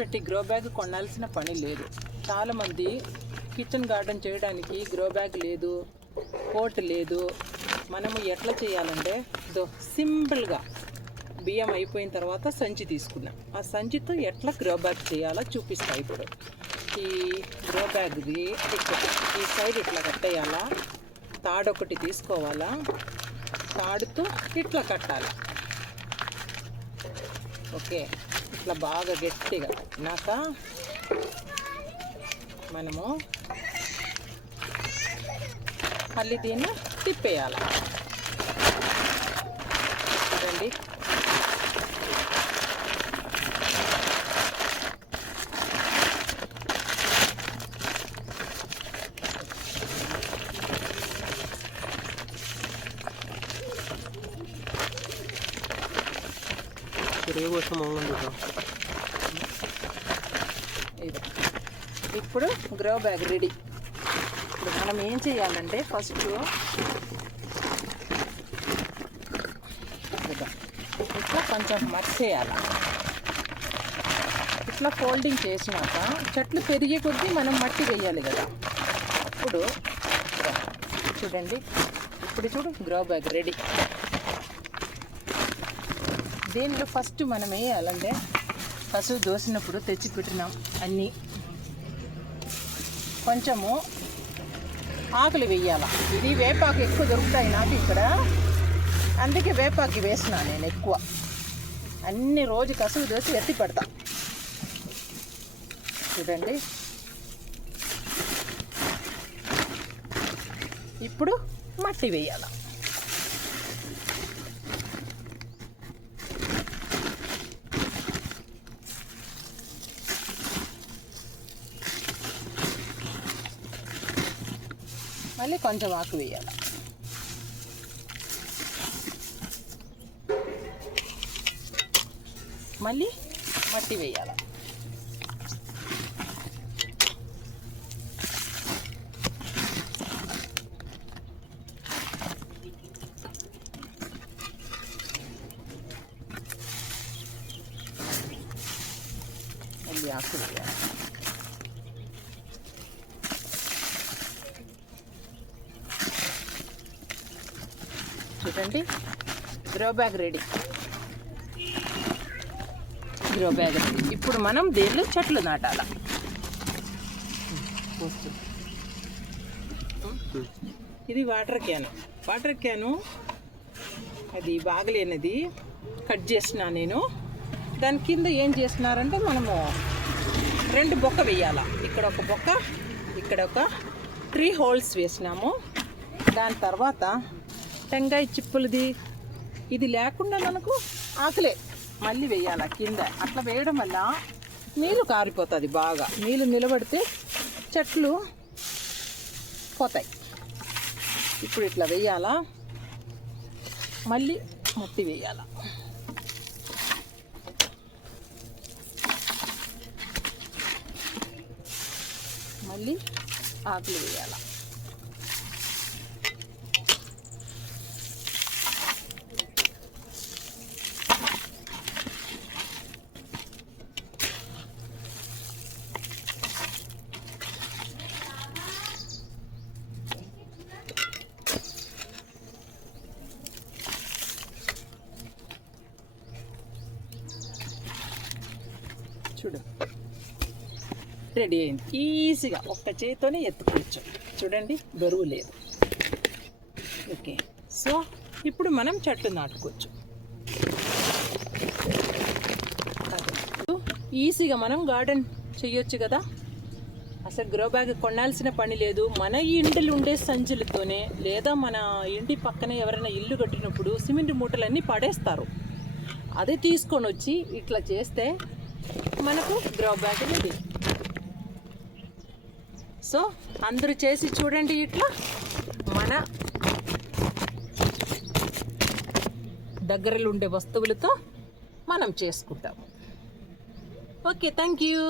పెట్టి grow bag కొనాల్సిన పని లేదు. చాలామంది కిచెన్ గార్డెన్ చేయడానికి గ్రో బ్యాగ్ లేదు, పోట్ లేదు. మనము ఎట్లా చేయాలంటే సింపుల్గా బియ్యం అయిపోయిన తర్వాత సంచి తీసుకున్నాం. ఆ సంచితో ఎట్లా గ్రో బ్యాగ్ చేయాలో చూపిస్తా. ఇప్పుడు ఈ గ్రో బ్యాగ్ది ఈ సైడ్ ఇట్లా కట్టేయాలా, తాడొకటి తీసుకోవాలా, తాడుతో ఇట్లా కట్టాలి. ఓకే, ఇట్లా బాగా గట్టిగా కట్టినాక మనము మళ్ళీ దీన్ని తిప్పేయాలి. చూడండి, ఇప్పుడు గ్రో బ్యాగ్ రెడీ. ఇప్పుడు మనం ఏం చేయాలంటే ఫస్ట్ ఇట్లా కొంచెం మర్చేయాలి. ఇట్లా ఫోల్డింగ్ చేసినాక చెట్లు పెరిగే కొద్దీ మనం మట్టి వేయాలి కదా. అప్పుడు చూడండి, ఇప్పుడు గ్రో బ్యాగ్ రెడీ. దీనిలో ఫస్ట్ మనం వేయాలంటే పశువు దోసినప్పుడు తెచ్చి పెట్టినాం అన్నీ, కొంచెము ఆకులు వేయాలి. ఇది వేపాకు ఎక్కువ దొరుకుతాయి నాకు ఇక్కడ, అందుకే వేపాకు వేసిన నేను ఎక్కువ. అన్ని రోజు కసువు దోసి ఎత్తి పెడతా. చూడండి, ఇప్పుడు మట్టి వేయాలి. మళ్ళీ కొంచెం ఆకు వేయాలి. మళ్ళీ మట్టి వేయాలి. మళ్ళీ ఆకు వేయాలి. చూడండి, grow bag ready. Grow bag ready. ఇప్పుడు మనం దీనిలో చెట్లు నాటాలి. ఇది వాటర్ క్యాను. అది బాగలేనిది కట్ చేసిన నేను. దాని కింద ఏం చేస్తున్నారంటే మనము 2 బొక్క వేయాలి. ఇక్కడ ఒక బొక్క, ఇక్కడ ఒక 3 హోల్స్ వేసినాము. దాని తర్వాత టెంకాయ చిప్పులది ఇది లేకుండా మనకు ఆకులే మళ్ళీ వేయాలి కింద. అట్లా వేయడం వల్ల నీళ్ళు కారిపోతుంది. బాగా నీళ్ళు నిలబడితే చెట్లు పోతాయి. ఇప్పుడు ఇట్లా వేయాలా, మళ్ళీ మట్టి వేయాలా. మళ్ళీ ఆకులు వేయాలా. చూడు, రెడీ అయింది. ఈజీగా ఒక్క చేతితోనే ఎత్తుకోవచ్చు. చూడండి, బరువు లేదు. ఓకే, సో ఇప్పుడు మనం చెట్లు నాటుకోవచ్చు. ఈజీగా మనం గార్డెన్ చేయొచ్చు కదా. అసలు గ్రో బ్యాగ్ కొనాల్సిన పని లేదు. మన ఇంటిలో ఉండే సంచులతోనే, లేదా మన ఇంటి పక్కనే ఎవరైనా ఇల్లు కట్టినప్పుడు సిమెంట్ మూటలన్నీ పడేస్తారు. అదే తీసుకొని వచ్చి ఇట్లా చేస్తే మనకు గ్రో బ్యాగ్ ఇది. సో అందరూ చేసి చూడండి. ఇట్లా మన దగ్గరలో ఉండే వస్తువులతో మనం చేసుకుంటాము. Okay, thank you.